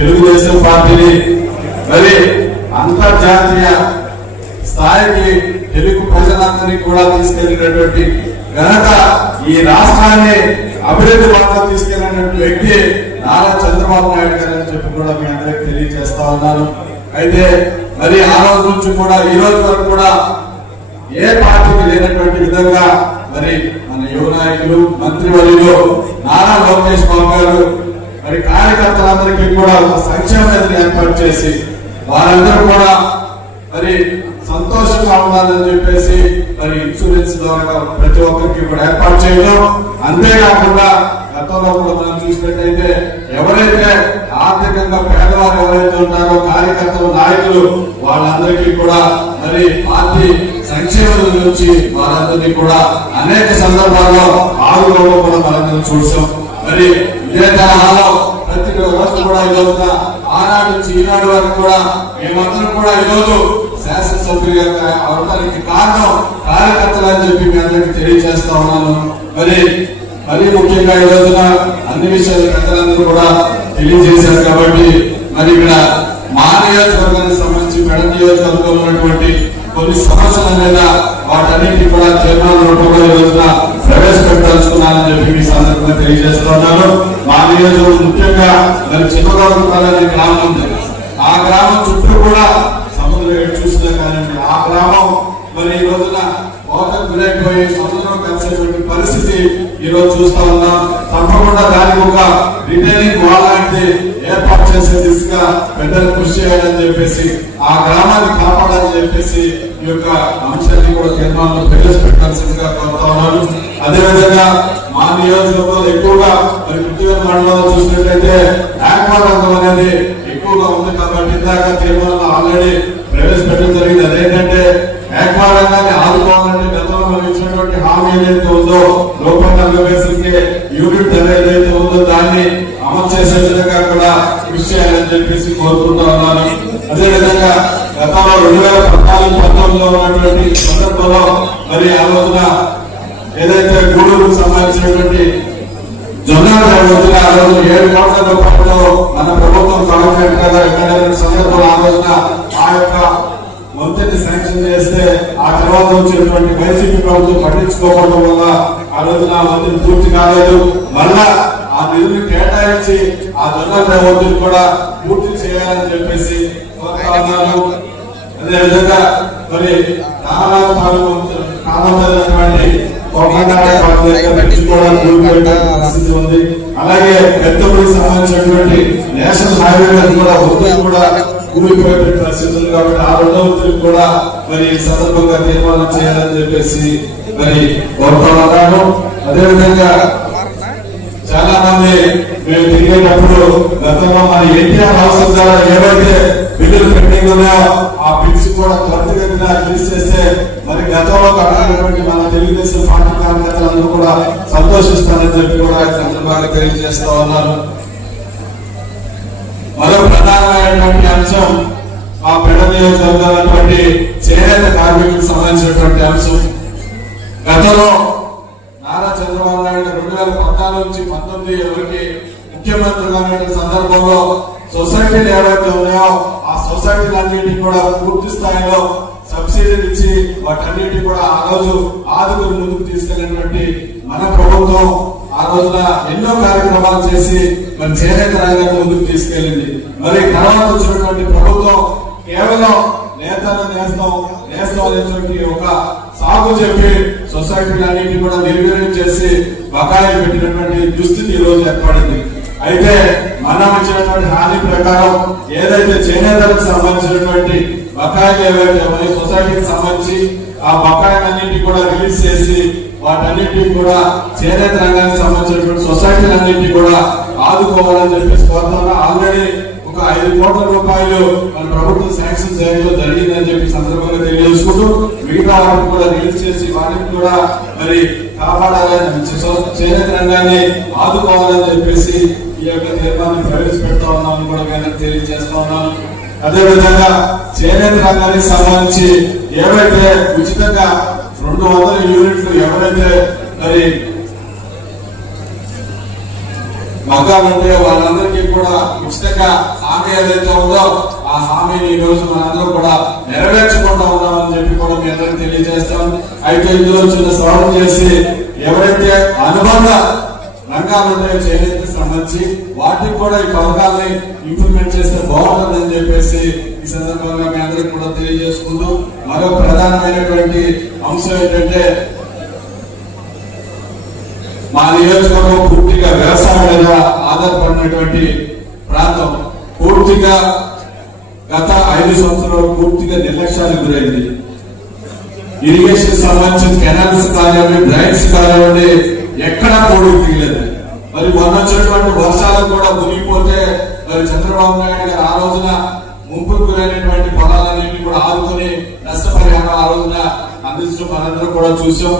తెలుగుదేశం పార్టీని మరి అంతర్జాతీయ స్థాయికి తెలుగు ప్రజలందరినీ కూడా తీసుకెళ్లినటువంటి ఘనత ఈ రాష్ట్రాన్ని అభివృద్ధి బాటలో తీసుకెళ్లినటువంటి వ్యక్తి నారా చంద్రబాబు నాయుడు గారు అని చెప్పి కూడా మీ అందరికి తెలియజేస్తా ఉన్నాను. అయితే మరి ఆ రోజు నుంచి కూడా ఈ రోజు వరకు కూడా ఏ పార్టీకి లేనటువంటి విధంగా మరి మన యువ నాయకులు మంత్రివర్యులు నారా లోకేష్ బాబు గారు మరి కార్యకర్తలందరికీ కూడా ఒక సంక్షేమ నిధిని ఏర్పాటు చేసి వారందరూ కూడా మరి సంతోషంగా ఉండాలని చెప్పేసి మరి ఇన్సూరెన్స్ ద్వారా ప్రతి ఒక్కరికి కూడా ఏర్పాటు చేయడం. అంతేకాకుండా గతంలో కూడా మనం చూసినట్టయితే ఎవరైతే ఆర్థికంగా పేదవారు ఎవరైతే ఉంటారో కార్యకర్తలు నాయకులు వాళ్ళందరికీ కూడా మరి పార్టీ సంక్షేమ నుంచి వారందరినీ కూడా అనేక సందర్భాల్లో ఆదుకోవడం కూడా మనందరం చూసాం. మరి ఇదే తరహాలో ప్రతి రోజు కూడా ఈ రోజున ఆనాడు నుంచి ఈనాడు వరకు కూడా మేమందరం కూడా ఈ రోజు శాసనసభ్యులుగా అవడానికి కారణం కార్యకర్తలు అని చెప్పి మీ అందరికీ తెలియజేస్తా ఉన్నాను. మరి ముఖ్యంగా ఈ రోజున అన్ని విషయాలు పెద్దలందరూ కూడా తెలియజేశారు కాబట్టి మరి ఇక్కడ మా నియోజకవర్గానికి సంబంధించి పెడ నియోజకవర్గంలో ఉన్నటువంటి కొన్ని సమస్యల మీద వాటన్నింటినీ కూడా తీర్మానం రూపంలో ఈ రోజున ప్రవేశపెట్టాల్సుకున్నానని చెప్పి మీ సందర్భంగా తెలియజేస్తున్నాను. మా నియోజకవర్గం ముఖ్యంగా మరి చిన్నగౌరవ గ్రామం ఉంది. ఆ గ్రామం చుట్టూ కూడా సముద్రం చూసినా కానీ ఆ గ్రామం మరి ఈ రోజున కోతకు గురైపోయి సముద్రం కలిసేటువంటి పరిస్థితి ఈ రోజు చూస్తా ఉన్నాం. తప్పకుండా దానికి ఒక రిటైనింగ్ వాల్ లాంటి ఏర్పాటు చేసే దిశగా పెద్దలు కృషి చేయాలని చెప్పేసి ఆ గ్రామాన్ని కాపాడాలని చెప్పేసి ఈ యొక్క అంశాన్ని కూడా తీర్మానంలో ప్రవేశపెట్టాల్సిందిగా కోరుతా ఉన్నాను. అదేవిధంగా మా నియోజకవర్గంలో ఎక్కువగా మరి పుట్టిగల మండలంలో చూసినట్లయితే ఆక్వా రంగం అనేది ఎక్కువగా ఉంది కాబట్టి ఇందాక తీర్మానంలో ఆల్రెడీ ప్రవేశపెట్టడం జరిగింది. అదేంటంటే ఆక్వా రంగాన్ని ఆదుకోవాలంటే గతంలో మనం ఇచ్చినటువంటి హామీ ఏదైతే ఉందో రూపొందడానికి యూనిట్ ధర ఏదైతే ఉందో దాన్ని అమలు చేసే విధంగా కూడా కృషి చేయాలని చెప్పేసి కోరుకుంటా ఉన్నాను. అదేవిధంగా గతంలో 2014-19లో ఉన్నటువంటి సందర్భంలో మరి ఆ రోజున ఏదైతే గూడూరుకు సంబంధించినటువంటి జొన్నాల రోజున ఆ రోజు 7 కోట్ల రూపాయలతో మన ప్రభుత్వం కలెక్టర్ సందర్భంలో ఆ రోజున ఆ యొక్క మొత్తాన్ని శాంక్షన్ చేస్తే ఆ తర్వాత వచ్చేటువంటి వైసీపీ ప్రభుత్వం పట్టించుకోవడం వల్ల ఆ రోజున మొత్తం పూర్తి కాలేదు. మళ్ళా ఆ నిధులు కేటాయించి ఆ జొన్నల ఒత్తిడి కూడా పూర్తి చేయాలని చెప్పేసి కోరుతున్నాను. అదేవిధంగా మరి ఉంది. అలాగే పెద్దపల్లికి సంబంధించినటువంటి నేషనల్ హైవే కూడా కూలిపోయేటువంటి పరిస్థితి ఉంది కాబట్టి ఆ రెండవ ఒత్తిడి కూడా మరి ఈ సందర్భంగా తీర్మానం చేయాలని చెప్పేసి మరి కోరుతున్నాను. అదేవిధంగా చాలా మంది మేము తిరిగేటప్పుడు గతంలో మన ఎన్టీఆర్ హౌస్ ద్వారా ఏవైతే బిల్లులు పెండింగ్ ఉన్నాయో ఆ బిల్స్ కూడా త్వరితగతిన రిలీజ్ చేస్తే మరి గతంలో కట్టినటువంటి మన తెలుగుదేశం పార్టీ కార్యకర్తలందరూ కూడా సంతోషిస్తారని చెప్పి కూడా సందర్భంగా తెలియజేస్తా ఉన్నాను. మరో ప్రధానమైనటువంటి అంశం ఆ పెడ నియోజకవర్గాలటువంటి చేనేత కార్మికులకు సంబంధించినటువంటి అంశం. గతంలో నారా చంద్రబాబు నాయుడు 2014 నుంచి 19 ఎవరికి ముఖ్యమంత్రిగా ఉన్న సందర్భంలో సొసైటీలు ఏవైతే ఉన్నాయో ఆ సొసైటీలన్నింటినీ కూడా పూర్తి స్థాయిలో సబ్సిడీలు ఇచ్చి వాటన్నింటినీ కూడా ఆ రోజు ఆదుకుని ముందుకు తీసుకెళ్లినటువంటి మన ప్రభుత్వం ఆ రోజున ఎన్నో కార్యక్రమాలు చేసి మన చేనేత రంగాన్ని ముందుకు తీసుకెళ్లింది. మరి తర్వాత వచ్చినటువంటి ప్రభుత్వం కేవలం నేస్తాం అనేటువంటి ఒక సాగు చెప్పి సొసైటీలన్నింటినీ కూడా నిర్వీర్యం చేసి బకాయిలు పెట్టినటువంటి దుస్థితి ఈ రోజు ఏర్పడింది. అయితే మనం ఇచ్చినటువంటి హామీ ప్రకారం ఏదైతే చేనేతలకు సంబంధించినటువంటి బకాయిలు ఏవైతే ఉన్నాయో సొసైటీకి సంబంధించి ఆ బకాయిలన్నింటినీ కూడా రిలీజ్ చేసి వాటన్నింటినీ కూడా చేనేత రంగానికి సంబంధించినటువంటి సొసైటీలన్నింటినీ కూడా ఆదుకోవాలని చెప్పేసి కోరుతున్నా. ఆల్రెడీ ఒక 5 కోట్ల రూపాయలు మన ప్రభుత్వం శాంక్షన్ చేయడం జరిగిందని చెప్పి సందర్భంగా తెలియజేసుకుంటూ మిగతా వాటిని కూడా రిలీజ్ చేసి వాటిని కూడా మరి కాపాడాలని చేనేత రంగాన్ని ఆదుకోవాలని చెప్పేసి ఈ యొక్క తీర్మానాన్ని ప్రవేశపెడతా ఉన్నామని కూడా నేను తెలియజేస్తా ఉన్నాను. అదేవిధంగా చేనేత రంగానికి సంబంధించి ఏవైతే ఉచితంగా 200 యూనిట్లు ఎవరైతే మరి మగ్గాలు ఉంటాయో వాళ్ళందరికీ కూడా ఉచితంగా హామీ ఏదైతే ఉందో ఆ హామీని ఈ రోజు మనందరం కూడా నెరవేర్చుకుంటా ఉన్నామని చెప్పి కూడా మీ అందరికీ తెలియజేస్తాం. అయితే ఇందులో చిన్న సవరణ చేసి ఎవరైతే అనుబంధ రంగాలు ఉంటాయో చేనేతకు సంబంధించి వాటికి కూడా ఈ పథకాలని ఇంప్లిమెంట్ చేస్తే బాగుంటుందని చెప్పేసి ఈ సందర్భంగా మీ అందరికి కూడా తెలియజేసుకుంటూ మరో ప్రధానమైనటువంటి అంశం ఏంటంటే మా నియోజకవర్గం పూర్తిగా వ్యవసాయం మీద ఆధారపడినటువంటి ప్రాంతం. పూర్తిగా గత 5 సంవత్సరాలు పూర్తిగా నిర్లక్ష్యానికి గురైంది. ఇరిగేషన్ సంబంధించిన కెనాల్స్ కానివ్వండి, డ్రైన్స్ కానివ్వండి, ఎక్కడా పోడుకు తీయలేదు. మరి మొన్న వచ్చినటువంటి వర్షాలకు కూడా మునిగిపోతే మరి చంద్రబాబు నాయుడు గారు ఆ రోజున ముంపుకు గురైనటువంటి పొలాలన్నింటినీ కూడా ఆదుకుని నష్టపరిహారం ఆ రోజున అందించడం మనందరం కూడా చూసాం.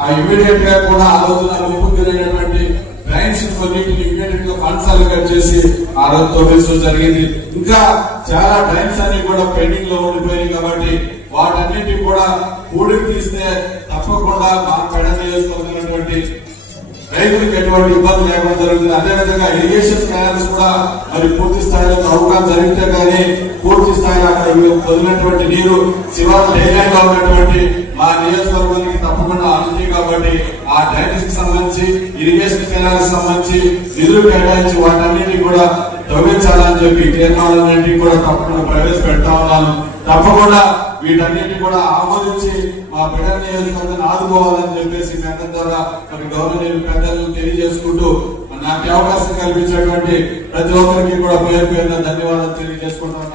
ఆ ఇమీడియట్ గా కూడా ఆ రోజున ముంపుకు గురైనటువంటి డ్రైన్స్ కొన్నింటిని ఇమీడియట్ గా ఫండ్స్ అలొకేట్ చేసి ఆ రోజు తొలగించడం జరిగింది. ఇంకా చాలా డ్రైన్స్ అన్ని కూడా పెండింగ్ లో ఉండిపోయాయి కాబట్టి వాటన్నింటినీ కూడా పూడికి తీస్తే తప్పకుండా మా పెడ నియోజకవర్గమైనటువంటి రైతులకు ఎటువంటి ఇబ్బంది లేకుండా జరుగుతుంది. అదేవిధంగా ఇరిగేషన్ కెనాల్స్ కూడా మరి పూర్తి స్థాయిలో తవ్వకాలు జరిగితే కానీ పూర్తి స్థాయిలో అక్కడ వదిలినటువంటి నీరు శివారు ధైర్యంగా ఉన్నటువంటి మా నియోజకవర్గానికి తప్పకుండా అందుతాయి. కాబట్టి ఆ డ్రైనేజ్ కి సంబంధించి ఇరిగేషన్ కెనాల్స్ సంబంధించి నిధులు కేటాయించి వాటన్నింటినీ కూడా తవ్వించాలని చెప్పి తీర్మానాలన్నింటినీ కూడా తప్పకుండా ప్రవేశపెడతా ఉన్నాను. తప్పకుండా వీటన్నింటినీ కూడా ఆమోదించి మా బిడ్డ నియోజకవర్గాన్ని ఆదుకోవాలని చెప్పేసి మీ అందరి ద్వారా మరి గౌరవనీయులు పెద్దలను తెలియజేసుకుంటూ నాకు అవకాశం కల్పించేటువంటి ప్రతి ఒక్కరికి కూడా పేరు పేరున ధన్యవాదాలు తెలియజేసుకుంటున్నాను.